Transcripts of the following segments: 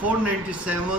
497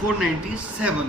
497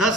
10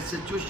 SHO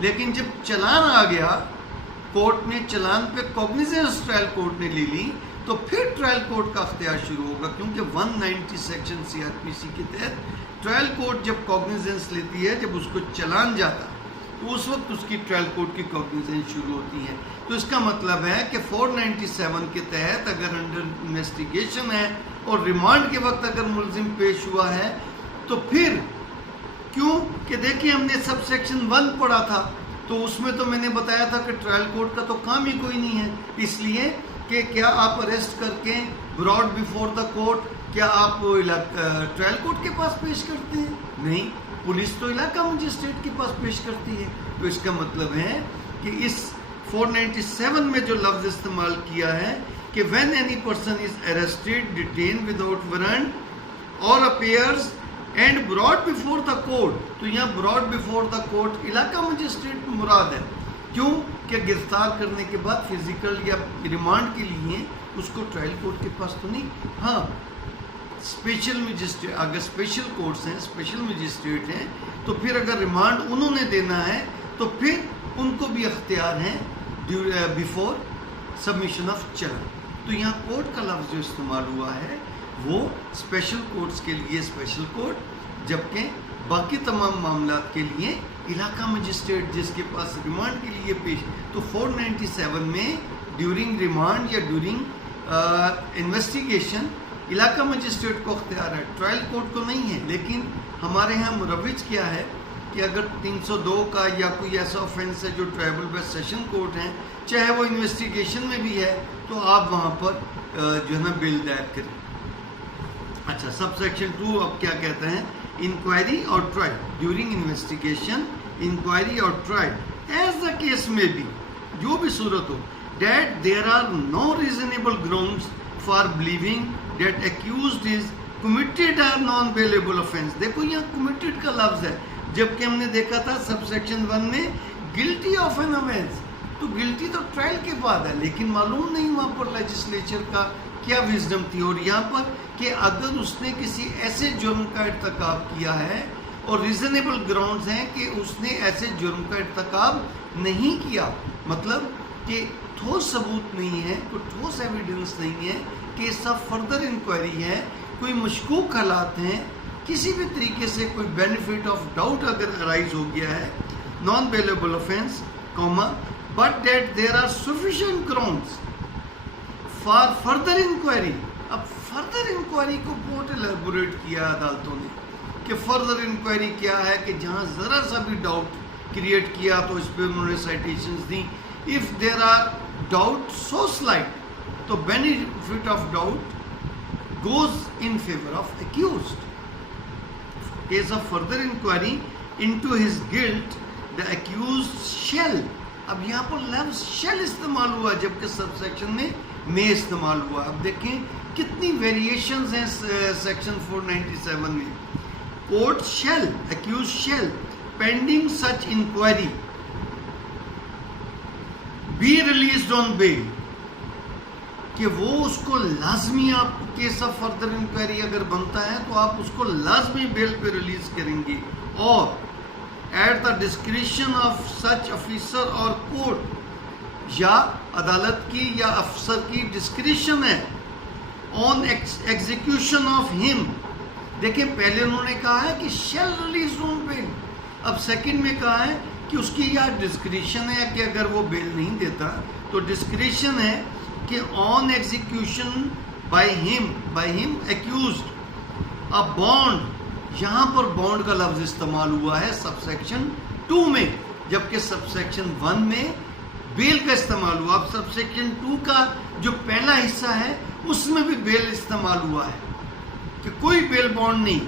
لیکن جب چلان آ گیا کورٹ نے چلان پہ کوگنیزنس ٹرائل کورٹ نے لے لی تو پھر ٹرائل کورٹ کا اختیار شروع ہوگا، کیونکہ 190 سیکشن سی آر پی سی کے تحت ٹرائل کورٹ جب کوگنیزنس لیتی ہے، جب اس کو چلان جاتا اس وقت اس کی ٹرائل کورٹ کی کوگنیزنس شروع ہوتی ہے. تو اس کا مطلب ہے کہ 497 کے تحت اگر انڈر انویسٹیگیشن ہے اور ریمانڈ کے وقت اگر ملزم پیش ہوا ہے تو پھر کیوں کہ دیکھیں ہم نے سب سیکشن 1 پڑھا تھا تو اس میں تو میں نے بتایا تھا کہ ٹرائل کورٹ کا تو کام ہی کوئی نہیں ہے، اس لیے کہ کیا آپ اریسٹ کر کے براڈ بیفور دا کورٹ کیا آپ ٹرائل کورٹ کے پاس پیش کرتے ہیں؟ نہیں، پولیس تو علاقہ مجسٹریٹ کے پاس پیش کرتی ہے. تو اس کا مطلب ہے کہ اس 497 میں جو لفظ استعمال کیا ہے کہ when any person is arrested, detained without warrant or appears and brought before the court، تو یہاں brought before the court علاقہ مجسٹریٹ مراد ہے. کیوں کہ گرفتار کرنے کے بعد فزیکل یا ریمانڈ کے لیے اس کو ٹرائل کورٹ کے پاس تو نہیں. ہاں اسپیشل مجسٹریٹ، اگر اسپیشل کورٹس ہیں، اسپیشل مجسٹریٹ ہیں، تو پھر اگر ریمانڈ انہوں نے دینا ہے تو پھر ان کو بھی اختیار ہیں بیفور سبمیشن آف چلان. تو یہاں کورٹ کا لفظ جو استعمال ہوا ہے وہ اسپیشل کورٹس کے لیے اسپیشل کورٹ، جبکہ باقی تمام معاملات کے لیے علاقہ مجسٹریٹ جس کے پاس ریمانڈ کے لیے پیش. تو 497 میں ڈیورنگ ریمانڈ یا ڈیورنگ انویسٹیگیشن علاقہ مجسٹریٹ کو اختیار ہے، ٹرائل کورٹ کو نہیں ہے. لیکن ہمارے ہاں مروج کیا ہے کہ اگر 302 کا یا کوئی ایسا آفینس ہے جو ٹرائبل بیسٹ سیشن کورٹ ہیں، چاہے وہ انویسٹیگیشن میں بھی ہے، تو آپ وہاں پر جو ہے نا بیل دائر کریں. اچھا، سب سیکشن 2 اب کیا کہتے ہیں؟ انکوائری اور ٹرائل. ڈیورنگ انویسٹیگیشن، انکوائری اور ٹرائل ایز دا کیس میں بھی، جو بھی صورت ہو، that there are no reasonable grounds for believing that accused is committed a non-bailable offense. دیکھو یہاں committed کا لفظ ہے، جبکہ ہم نے دیکھا تھا سب سیکشن 1 میں guilty of an offense. تو guilty تو ٹرائل کے بعد ہے، لیکن معلوم نہیں وہاں پر لیجسلیچر کا کیا وزڈم تھی. اور یہاں پر کہ اگر اس نے کسی ایسے جرم کا ارتکاب کیا ہے اور ریزنیبل گراؤنڈز ہیں کہ اس نے ایسے جرم کا ارتکاب نہیں کیا، مطلب کہ ٹھوس ثبوت نہیں ہے، کوئی ٹھوس ایویڈنس نہیں ہے کہ سب فردر انکوائری ہے، کوئی مشکوک حالات ہیں، کسی بھی طریقے سے کوئی بینیفٹ آف ڈاؤٹ اگر ارائز ہو گیا ہے، non bailable offence, but that there are sufficient grounds for further inquiry. اب فردر انکوائری کو بہت الیبوریٹ کیا عدالتوں نے کہ فردر انکوائری کیا ہے، کہ جہاں ذرا سا بھی ڈاؤٹ کریٹ کیا تو اس پہ انہوں نے سائٹیشنز دیں. If there are doubt so slight تو benefit of doubt goes in favor of accused. Case of further inquiry into his guilt, the accused shall. اب یہاں پر لفظ shall استعمال ہوا جبکہ سب سیکشن میں استعمال ہوا. اب دیکھیں کتنی ویریشنز ہیں سیکشن 497 میں. Court shall, accused shall, pending such inquiry, be released on bail. کہ وہ اس کو لازمی، آپ کیس آف فردر انکوائری اگر بنتا ہے تو آپ اس کو لازمی بیل پہ ریلیز کریں گے. اور at the discretion of such officer اور کورٹ، یا عدالت کی یا افسر کی ڈسکریشن ہے، آن ایگزیکیوشن آف ہم. دیکھیں پہلے انہوں نے کہا ہے کہ شیل ریلیز آن بیل، اب سیکنڈ میں کہا ہے کہ اس کی یا ڈسکریشن ہے کہ اگر وہ بیل نہیں دیتا تو ڈسکریشن ہے کہ آن ایگزیکیوشن بائی ہم ایکیوزڈ ا بانڈ. یہاں پر بانڈ کا لفظ استعمال ہوا ہے سب سیکشن 2 میں، جبکہ سب سیکشن 1 میں بیل کا استعمال ہوا. اب سب سیکشن 2 کا جو پہلا حصہ ہے اس میں بھی بیل استعمال ہوا ہے کہ کوئی بیل بانڈ نہیں،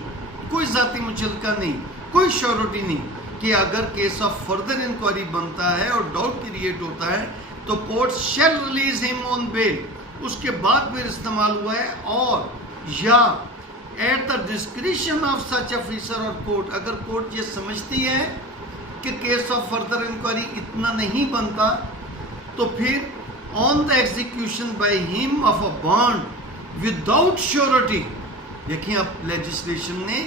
کوئی ذاتی مچلکہ نہیں، کوئی شیورٹی نہیں، کہ اگر کیس آف فردر انکوائری بنتا ہے اور ڈاؤٹ کریٹ ہوتا ہے تو کورٹ شیل ریلیز ہم آن بیل. اس کے بعد پھر استعمال ہوا ہے اور یا at the discretion of such officer اور کورٹ. اگر کورٹ یہ سمجھتی ہے کہ کیس آف فردر انکوائری اتنا نہیں بنتا تو پھر آن دا ایگزیکیوشن بائی ہم of a bond without surety. دیکھیں اب لیجسلیشن نے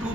2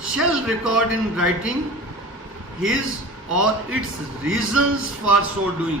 shall record in writing his or its reasons for so doing।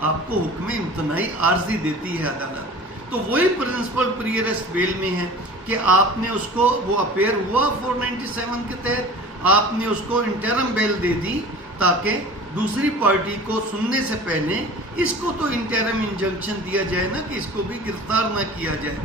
آپ کو حکم امتناعی عارضی دیتی ہے عدالت. تو وہی پرنسپل پری اریسٹ بیل میں ہے کہ آپ نے اس کو, وہ اپیئر ہوا 497 کے تحت, آپ نے اس کو انٹرم بیل دے دی تاکہ دوسری پارٹی کو سننے سے پہلے اس کو تو انٹرم انجنکشن دیا جائے نا کہ اس کو بھی گرفتار نہ کیا جائے,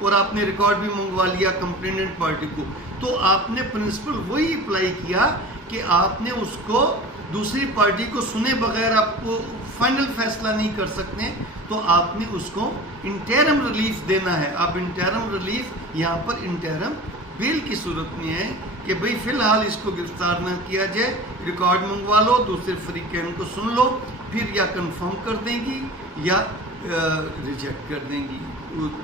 اور آپ نے ریکارڈ بھی منگوا لیا کمپلیننٹ پارٹی کو. تو آپ نے پرنسپل وہی اپلائی کیا کہ آپ نے اس کو دوسری پارٹی کو سنے بغیر آپ کو فائنل فیصلہ نہیں کر سکتے, تو آپ نے اس کو انٹرم ریلیف دینا ہے. اب انٹرم ریلیف یہاں پر انٹرم بیل کی صورت میں ہے کہ بھئی فی الحال اس کو گرفتار نہ کیا جائے, ریکارڈ منگوا لو, دوسرے فریقین کو سن لو, پھر یا کنفرم کر دیں گی یا ریجیکٹ کر دیں گی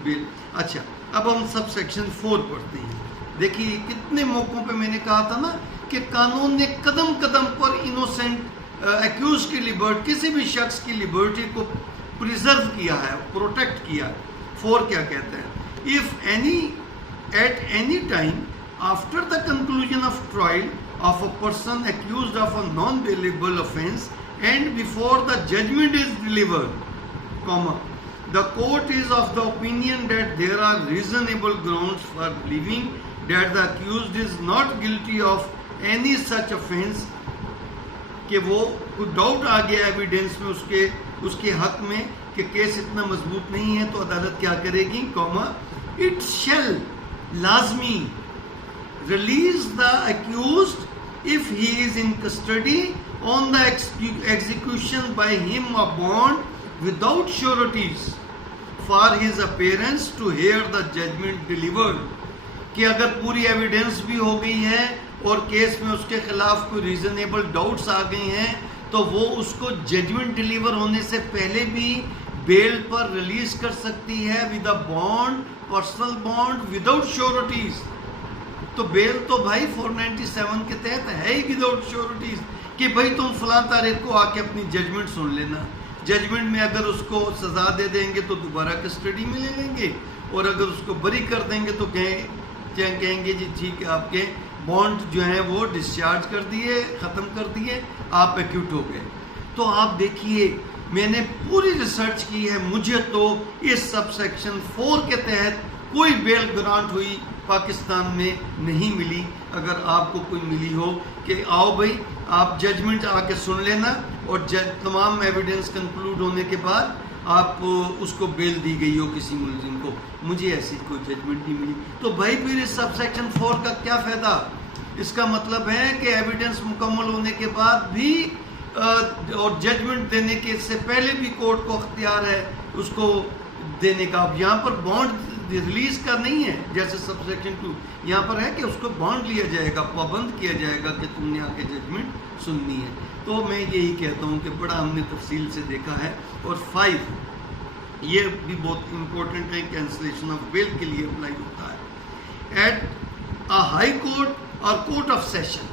بیل. اچھا, اب ہم سب سیکشن 4 پڑھتے ہیں. دیکھیے کتنے موقعوں پہ میں نے کہا تھا نا کہ قانون نے قدم قدم پر انوسینٹ ایکیوز کی لبرٹی, کسی بھی شخص کی لبرٹی کو پریزرو کیا ہے, پروٹیکٹ کیا. 4 کیا کہتا ہے؟ if any at any time after the conclusion of trial of a person accused of a non-bailable offence and before the judgment is delivered, comma, the court is of the opinion that there are reasonable grounds for believing that the accused is not guilty of any such offence, کہ وہ کوئی doubt آ گیا evidence میں اس کے حق میں کہ case اتنا مضبوط نہیں ہے, تو عدالت کیا کرے گی, comma, it shall لازمی release the accused if he is in custody on the execution by him of bond without sureties for his appearance to hear the judgment delivered. کہ اگر پوری ایویڈنس بھی ہو گئی ہے اور کیس میں اس کے خلاف کوئی ریزنیبل ڈاؤٹس آ گئی ہیں, تو وہ اس کو ججمنٹ ڈیلیور ہونے سے پہلے بھی بیل پر ریلیز کر سکتی ہے with a bond, personal bond, without sureties. تو بیل تو بھائی 497 کے تحت ہے ہی وداؤٹ شیورٹیز کہ بھائی تم فلاں تاریخ کو آ کے اپنی ججمنٹ سن لینا. ججمنٹ میں اگر اس کو سزا دے دیں گے تو دوبارہ کسٹڈی میں لے لیں گے, اور اگر اس کو بری کر دیں گے تو کہیں گے جی ٹھیک ہے, آپ کے بانڈ جو ہیں وہ ڈسچارج کر دیے, ختم کر دیے, آپ ایکیوٹ ہو گئے. تو آپ دیکھیے میں نے پوری ریسرچ کی ہے, مجھے تو اس سب سیکشن 4 کے تحت کوئی بیل گرانٹ ہوئی پاکستان میں نہیں ملی. اگر آپ کو کوئی ملی ہو کہ آؤ بھائی آپ ججمنٹ آ کے سن لینا اور تمام ایویڈنس کنکلوڈ ہونے کے بعد آپ اس کو بیل دی گئی ہو کسی ملزم کو, مجھے ایسی کوئی ججمنٹ نہیں ملی. تو بھائی پھر اس سب سیکشن 4 کا کیا فائدہ؟ اس کا مطلب ہے کہ ایویڈنس مکمل ہونے کے بعد بھی اور ججمنٹ دینے کے سے پہلے بھی کورٹ کو اختیار ہے اس کو دینے کا. اب یہاں پر بانڈ ریلیز کا نہیں ہے جیسے سب سیکشن 2, یہاں پر ہے کہ اس کو بانڈ لیا جائے گا, پابند کیا جائے گا کہ تم نے آ کے ججمنٹ سننی ہے. تو میں یہی کہتا ہوں کہ بڑا ہم نے تفصیل سے دیکھا ہے. اور 5 یہ بھی بہت امپورٹنٹ ہے, کینسلیشن آف بیل کے لیے اپلائی ہوتا ہے. ایٹ اے ہائی کورٹ اور court of session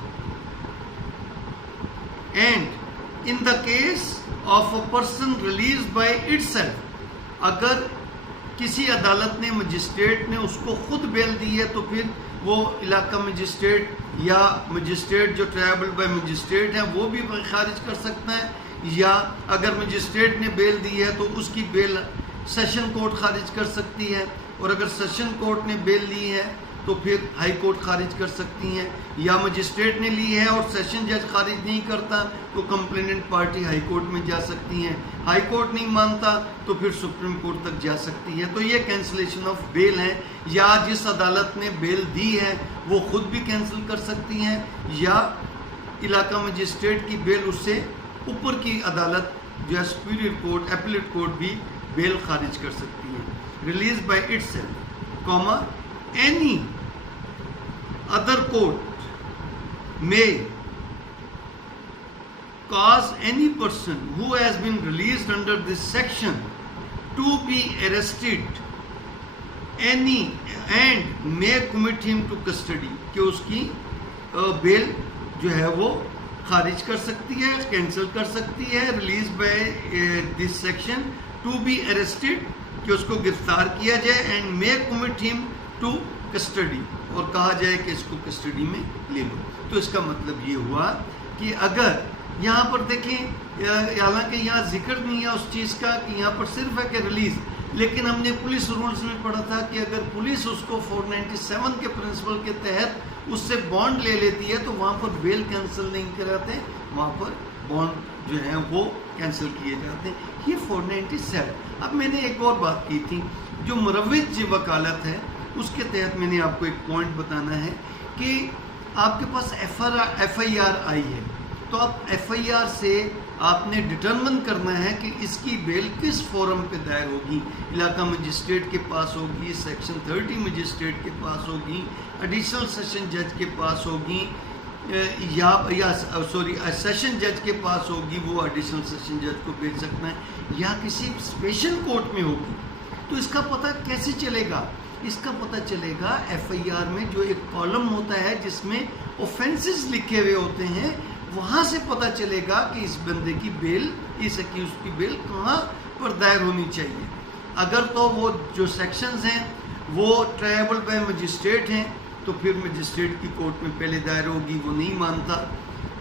and in the case of a person release by it self, اگر کسی عدالت نے مجسٹریٹ نے اس کو خود بیل دی ہے تو پھر وہ علاقہ مجسٹریٹ یا مجسٹریٹ جو ٹرائبل بائی مجسٹریٹ ہیں وہ بھی خارج کر سکتا ہے, یا اگر مجسٹریٹ نے بیل دی ہے تو اس کی بیل سیشن کورٹ خارج کر سکتی ہے, اور اگر سیشن کورٹ نے بیل لی ہے تو پھر ہائی کورٹ خارج کر سکتی ہیں, یا مجسٹریٹ نے لی ہے اور سیشن جج خارج نہیں کرتا تو کمپلیننٹ پارٹی ہائی کورٹ میں جا سکتی ہیں, ہائی کورٹ نہیں مانتا تو پھر سپریم کورٹ تک جا سکتی ہے. تو یہ کینسلیشن آف بیل ہے, یا جس عدالت نے بیل دی ہے وہ خود بھی کینسل کر سکتی ہیں, یا علاقہ مجسٹریٹ کی بیل اس سے اوپر کی عدالت جو ہے سپیریئر کورٹ, اپیلیٹ کورٹ بھی بیل خارج کر سکتی ہے. Release by it self, Cama, any other court may cause any person who has been released under this section to be arrested and may commit him to custody, کہ اس کی بیل جو ہے وہ خارج کر سکتی ہے, کینسل کر سکتی ہے. Release by this section to be arrested, کہ اس کو گرفتار کیا جائے, and may commit him to custody, اور کہا جائے کہ اس کو کسٹڈی میں لے لو. تو اس کا مطلب یہ ہوا کہ اگر یہاں پر دیکھیں حالانکہ یہاں ذکر نہیں ہے اس چیز کا کہ یہاں پر صرف ہے کہ ریلیز، لیکن ہم نے پولیس رولز میں پڑھا تھا کہ اگر پولیس اس کو 497 کے پرنسپل کے تحت اس سے بانڈ لے لیتی ہے تو وہاں پر بیل کینسل نہیں کراتے، وہاں پر بانڈ جو ہیں وہ کینسل کیے جاتے ہیں۔ یہ 497۔ اب میں نے ایک اور بات کی تھی، جو مروج وکالت ہے اس کے تحت میں نے آپ کو ایک پوائنٹ بتانا ہے کہ آپ کے پاس ایف آئی آر آئی ہے، تو آپ ایف آئی آر سے آپ نے ڈٹرمن کرنا ہے کہ اس کی بیل کس فورم پہ دائر ہوگی، علاقہ مجسٹریٹ کے پاس ہوگی، سیکشن 30 مجسٹریٹ کے پاس ہوگی، ایڈیشنل سیشن جج کے پاس ہوگی، یا سیشن جج کے پاس ہوگی، وہ ایڈیشنل سیشن جج کو بھیج سکتا ہے، یا کسی اسپیشل کورٹ میں ہوگی۔ تو اس کا پتہ کیسے چلے گا؟ اس کا پتہ چلے گا ایف آئی آر میں جو ایک کالم ہوتا ہے جس میں اوفینسز لکھے ہوئے ہوتے ہیں، وہاں سے پتہ چلے گا کہ اس بندے کی بیل، اس اکیوزڈ کی بیل کہاں پر دائر ہونی چاہیے۔ اگر تو وہ جو سیکشنز ہیں وہ ٹرائبل بائی مجسٹریٹ ہیں تو پھر مجسٹریٹ کی کورٹ میں پہلے دائر ہوگی، وہ نہیں مانتا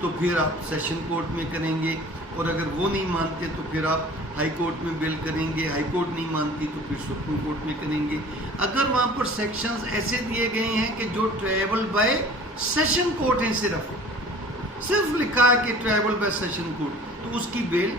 تو پھر آپ سیشن کورٹ میں کریں گے، اور اگر وہ نہیں مانتے تو پھر آپ ہائی کورٹ میں بیل کریں گے، ہائی کورٹ نہیں مانتی تو پھر سپریم کورٹ میں کریں گے۔ اگر وہاں پر سیکشنز ایسے دیے گئے ہیں کہ جو ٹرائبل بائی سیشن کورٹ ہیں، صرف لکھا ہے کہ ٹرائبل بائی سیشن کورٹ، تو اس کی بیل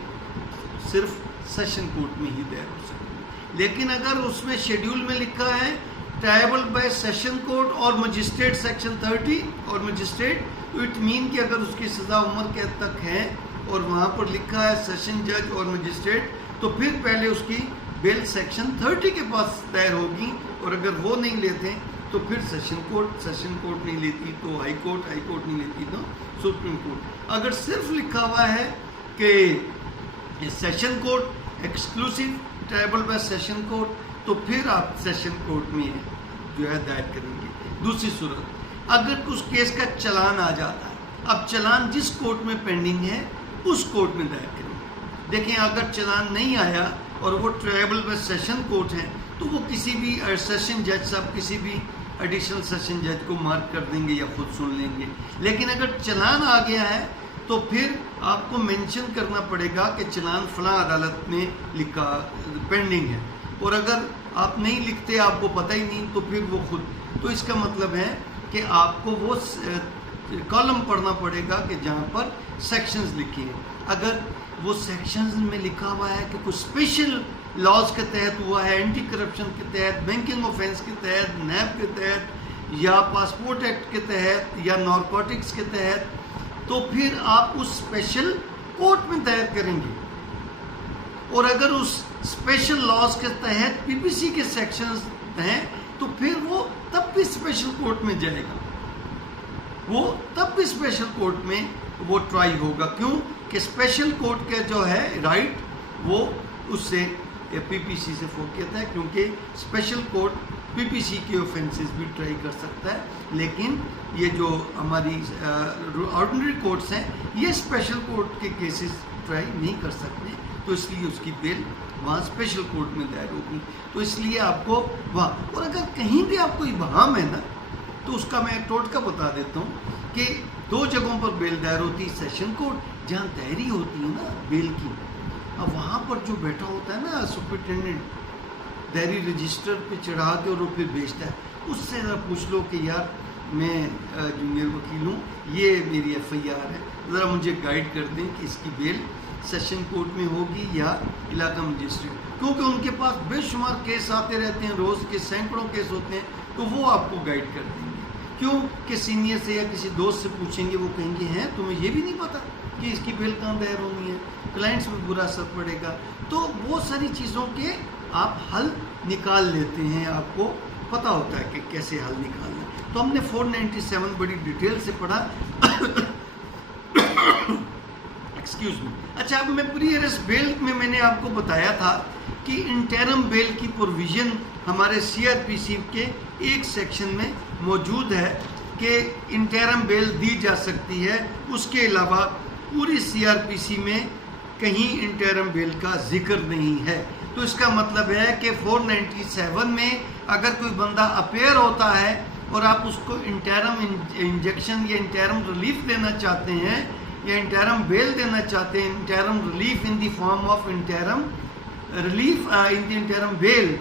صرف سیشن کورٹ میں ہی دائر ہو سکتی ہے۔ لیکن اگر اس میں شیڈیول میں لکھا ہے ٹرائبل بائی سیشن کورٹ اور مجسٹریٹ سیکشن 30 اور مجسٹریٹ، تو اٹ مین کہ اگر اس کی سزا عمر قید تک ہے اور وہاں پر لکھا ہے سیشن جج اور مجسٹریٹ، تو پھر پہلے اس کی بیل سیکشن 30 کے پاس دائر ہوگی، اور اگر وہ نہیں لیتے تو پھر سیشن کورٹ نہیں لیتی تو ہائی کورٹ نہیں لیتی تو سپریم کورٹ۔ اگر صرف لکھا ہوا ہے کہ session court exclusive tribal by session court, تو پھر آپ سیشن کورٹ میں جو ہے دائر کریں گے۔ دوسری صورت، اگر اس کیس کا چلان آ جاتا ہے، اب چلان جس کورٹ میں پینڈنگ ہے اس کورٹ میں دائر کریں گے۔ دیکھیں اگر چلان نہیں آیا اور وہ ٹرائبل بائی سیشن کورٹ ہے تو وہ کسی بھی سیشن جج صاحب کسی بھی ایڈیشنل سیشن جج کو مارک کر دیں گے یا خود سن لیں گے۔ لیکن اگر چلان آ گیا ہے تو پھر آپ کو مینشن کرنا پڑے گا کہ چلان فلاں عدالت میں لکھا پینڈنگ ہے، اور اگر آپ نہیں لکھتے، آپ کو پتہ ہی نہیں، تو پھر وہ خود، تو اس کا مطلب ہے کہ آپ کو وہ کالم پڑھنا پڑے گا کہ جہاں پر سیکشنز لکھی ہیں۔ اگر وہ سیکشنز میں لکھا ہوا ہے کہ کچھ اسپیشل لاز کے تحت ہوا ہے، اینٹی کرپشن کے تحت، بینکنگ آفینس کے تحت، نیب کے تحت، یا پاسپورٹ ایکٹ کے تحت، یا نارکوٹکس کے تحت، تو پھر آپ اس اسپیشل کورٹ میں دائر کریں گے۔ اور اگر اس اسپیشل لاز کے تحت پی پی سی کے سیکشنز ہیں تو پھر وہ تب بھی اسپیشل کورٹ میں جائے گا، وہ تب بھی اسپیشل کورٹ میں وہ ٹرائی ہوگا۔ کیوں کہ اسپیشل کورٹ کا جو ہے رائٹ وہ اس سے پی پی سی سے فوقیت ہے، کیونکہ اسپیشل کورٹ پی پی سی کے اوفینسز بھی ٹرائی کر سکتا ہے، لیکن یہ جو ہماری آرڈنری کورٹس ہیں یہ اسپیشل کورٹ کے کیسز ٹرائی نہیں کر سکتے، تو اس لیے اس کی بیل وہاں اسپیشل کورٹ میں دائر ہوگی۔ تو اس لیے آپ کو وہاں، اور اگر کہیں بھی آپ کو ابہام ہے نا تو اس کا میں ٹوٹکا بتا دیتا ہوں کہ 2 جگہوں پر بیل دائر ہوتی ہے، سیشن کورٹ جہاں دائری ہوتی ہے نا بیل کی، اب وہاں پر جو بیٹھا ہوتا ہے نا سپرنٹینڈنٹ، دائری رجسٹر پہ چڑھا کے اور وہ پھر بھیجتا ہے، اس سے ذرا پوچھ لو کہ یار میں جونیئر وکیل ہوں، یہ میری ایف آئی آر ہے، ذرا مجھے گائیڈ کر دیں کہ اس کی بیل سیشن کورٹ میں ہوگی یا علاقہ مجسٹریٹ، کیونکہ ان کے پاس بے شمار کیس آتے رہتے ہیں، روز کے سینکڑوں کیس ہوتے ہیں، تو وہ آپ کو گائیڈ کر دیں گے۔ کیوں کہ سینئر سے یا کسی دوست سے پوچھیں گے، وہ کہیں گے ہیں تمہیں یہ بھی نہیں پتہ کہ اس کی بیل کہاں دائر ہونی ہے، کلائنٹس میں برا اثر پڑے گا۔ تو بہت ساری چیزوں کے آپ حل نکال لیتے ہیں، آپ کو پتہ ہوتا ہے کہ کیسے حل نکالنا۔ تو ہم نے 497 بڑی ڈیٹیل سے پڑھا۔ Excuse me. اچھا، اب میں پری ارسٹ بیل میں نے آپ کو بتایا تھا کہ انٹرم بیل کی پروویژن ہمارے سی آر پی سی کے ایک سیکشن میں موجود ہے کہ انٹرم بیل دی جا سکتی ہے، اس کے علاوہ پوری سی آر پی سی میں کہیں انٹرم بیل کا ذکر نہیں ہے۔ تو اس کا مطلب ہے کہ 497 میں اگر کوئی بندہ اپیئر ہوتا ہے اور آپ اس کو انٹرم انجیکشن یا انٹرم ریلیف دینا چاہتے ہیں یا انٹرم بیل دینا چاہتے ہیں, interim relief in the form of interim relief in the interim bail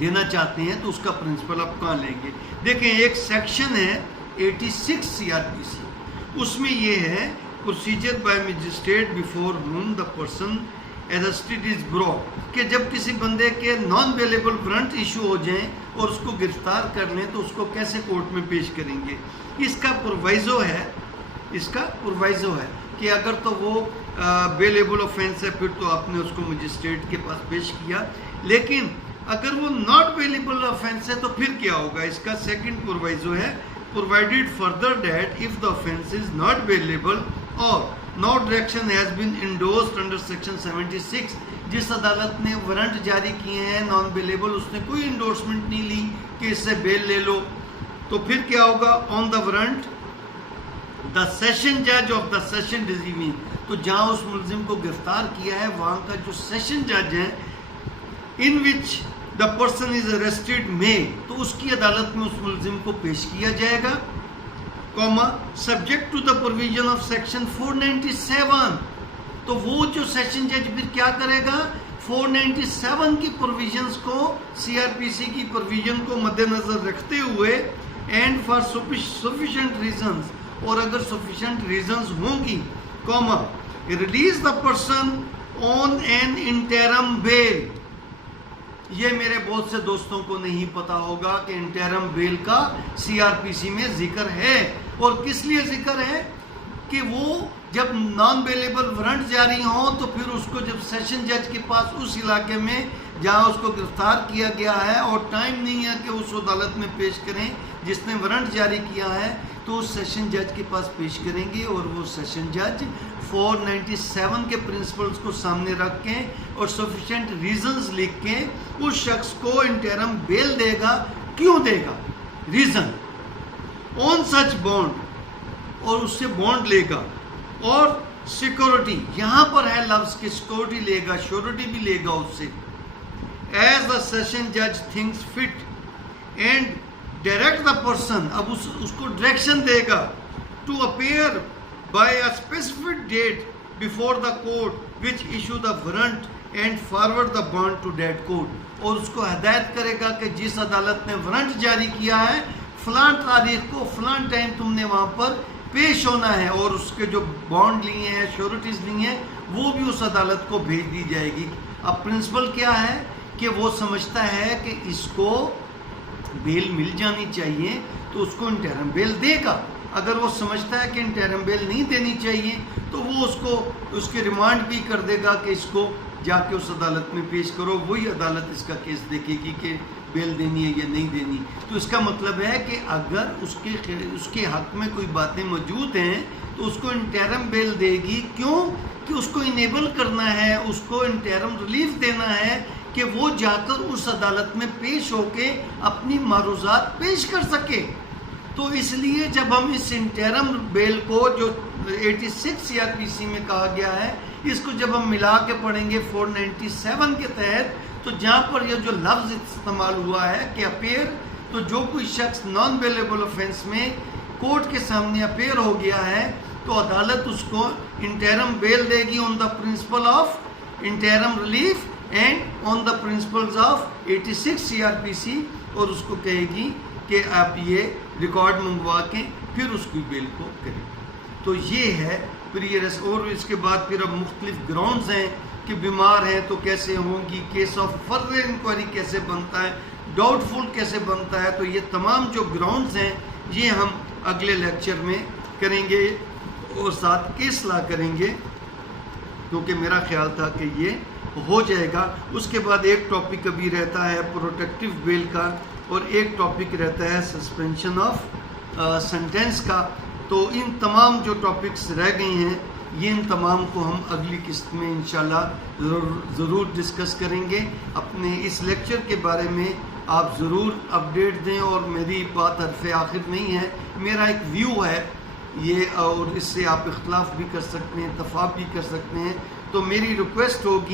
دینا چاہتے ہیں, تو اس کا پرنسپل آپ کہاں لیں گے؟ دیکھیں ایک سیکشن ہے 86 CRPC, اس میں یہ ہے procedure by magistrate before whom the person arrested is brought, کہ جب کسی بندے کے نان ویلیبل وارنٹ ایشو ہو جائیں اور اس کو گرفتار کر لیں تو اس کو کیسے کورٹ میں پیش کریں گے. اس کا پرووائزو ہے کہ اگر تو وہ ویلیبل آفینس ہے پھر تو آپ نے اس کو مجسٹریٹ کے پاس پیش کیا, لیکن اگر وہ ناٹ ویلیبل آفینس ہے تو پھر کیا ہوگا. اس کا سیکنڈ پرووائزو ہے provided further that if the offence is not bailable or no direction has been endorsed under section 76, جس عدالت نے وارنٹ جاری کیے ہیں نان بیلیبل, اس نے کوئی انڈورسمنٹ نہیں لی کہ اس سے بیل لے لو, تو پھر کیا ہوگا؟ آن دا وارنٹ دا سیشن جج آف دا سیشن ریزیونگ, تو جہاں اس ملزم کو گرفتار کیا ہے وہاں کا جو سیشن جج ہے ان وچ the person is arrested may, تو اس کی عدالت میں اس ملزم کو پیش کیا جائے گا, subject to the provision of section 497, تو وہ جو سیشن جج پھر کیا کرے گا؟ 497 کی پروویژنز کو, CRPC کی پروویژن کو مد نظر رکھتے ہوئے and for sufficient reasons, اور اگر sufficient reasons ہوں گی, release the person on an interim bail. یہ میرے بہت سے دوستوں کو نہیں پتا ہوگا کہ انٹرم بیل کا CRPC میں ذکر ہے, اور کس لیے ذکر ہے کہ وہ جب نان بیلیبل وارنٹ جاری ہوں تو پھر اس کو جب سیشن جج کے پاس اس علاقے میں جہاں اس کو گرفتار کیا گیا ہے اور ٹائم نہیں ہے کہ اس عدالت میں پیش کریں جس نے وارنٹ جاری کیا ہے, تو اس سیشن جج کے پاس پیش کریں گے, اور وہ سیشن جج 497 کے پرنسپلز کو سامنے رکھ کے اور سفیشینٹ ریزنز لکھ کے اس شخص کو انٹرم بیل دے گا. کیوں دے گا؟ ریزن آن سچ بانڈ, اور اس سے بانڈ لے گا, اور سیکورٹی, یہاں پر ہے لفظ کہ سیکورٹی لے گا, شیورٹی بھی لے گا اس سے, ایز دا سیشن جج thinks fit, and direct the person, اب اس کو ڈائریکشن دے گا, to appear by a specific date before the court which issue the warrant and forward the bond to that court, اور اس کو ہدایت کرے گا کہ جس عدالت نے وارنٹ جاری کیا ہے فلاں تاریخ کو فلاں ٹائم تم نے وہاں پر پیش ہونا ہے, اور اس کے جو بانڈ لیے ہیں, شیورٹیز لی ہیں, وہ بھی اس عدالت کو بھیج دی جائے گی. اب پرنسپل کیا ہے کہ وہ سمجھتا ہے کہ اس کو بیل مل جانی چاہیے تو اس کو انٹرم بیل دے گا. اگر وہ سمجھتا ہے کہ انٹرم بیل نہیں دینی چاہیے تو وہ اس کو اس کے ریمانڈ بھی کر دے گا کہ اس کو جا کے اس عدالت میں پیش کرو, وہی عدالت اس کا کیس دیکھے گی کہ بیل دینی ہے یا نہیں دینی. تو اس کا مطلب ہے کہ اگر اس کے حق میں کوئی باتیں موجود ہیں تو اس کو انٹرم بیل دے گی. کیوں؟ کہ اس کو انیبل کرنا ہے, اس کو انٹرم ریلیف دینا ہے کہ وہ جا کر اس عدالت میں پیش ہو کے اپنی معروضات پیش کر سکے. تو اس لیے جب ہم اس انٹرم بیل کو جو 86 CRPC میں کہا گیا ہے, اس کو جب ہم ملا کے پڑھیں گے 497 کے تحت, تو جہاں پر یہ جو لفظ استعمال ہوا ہے کہ اپیئر, تو جو کوئی شخص نان بیلیبل آفینس میں کورٹ کے سامنے اپیئر ہو گیا ہے تو عدالت اس کو انٹرم بیل دے گی on the principle of interim relief and on the principles of 86 CRPC, اور اس کو کہے گی کہ آپ یہ ریکارڈ منگوا کے پھر اس کی بیل کو کریں. تو یہ ہے پھر یہ اور اس کے بعد پھر اب مختلف گراؤنڈز ہیں کہ بیمار ہیں تو کیسے ہوں گی, کیس آف فردر انکوائری کیسے بنتا ہے, ڈاؤٹ فل کیسے بنتا ہے. تو یہ تمام جو گراؤنڈز ہیں یہ ہم اگلے لیکچر میں کریں گے اور ساتھ کیس لا کریں گے, کیونکہ میرا خیال تھا کہ یہ ہو جائے گا. اس کے بعد ایک ٹاپک ابھی رہتا ہے پروٹیکٹیو بیل کا, اور ایک ٹاپک رہتا ہے سسپینشن آف سینٹینس کا. تو ان تمام جو ٹاپکس رہ گئی ہیں یہ ان تمام کو ہم اگلی قسط میں انشاءاللہ ضرور ڈسکس کریں گے. اپنے اس لیکچر کے بارے میں آپ ضرور اپڈیٹ دیں, اور میری بات حرف آخر نہیں ہے, میرا ایک ویو ہے یہ, اور اس سے آپ اختلاف بھی کر سکتے ہیں, اتفاق بھی کر سکتے ہیں. تو میری ریکویسٹ ہوگی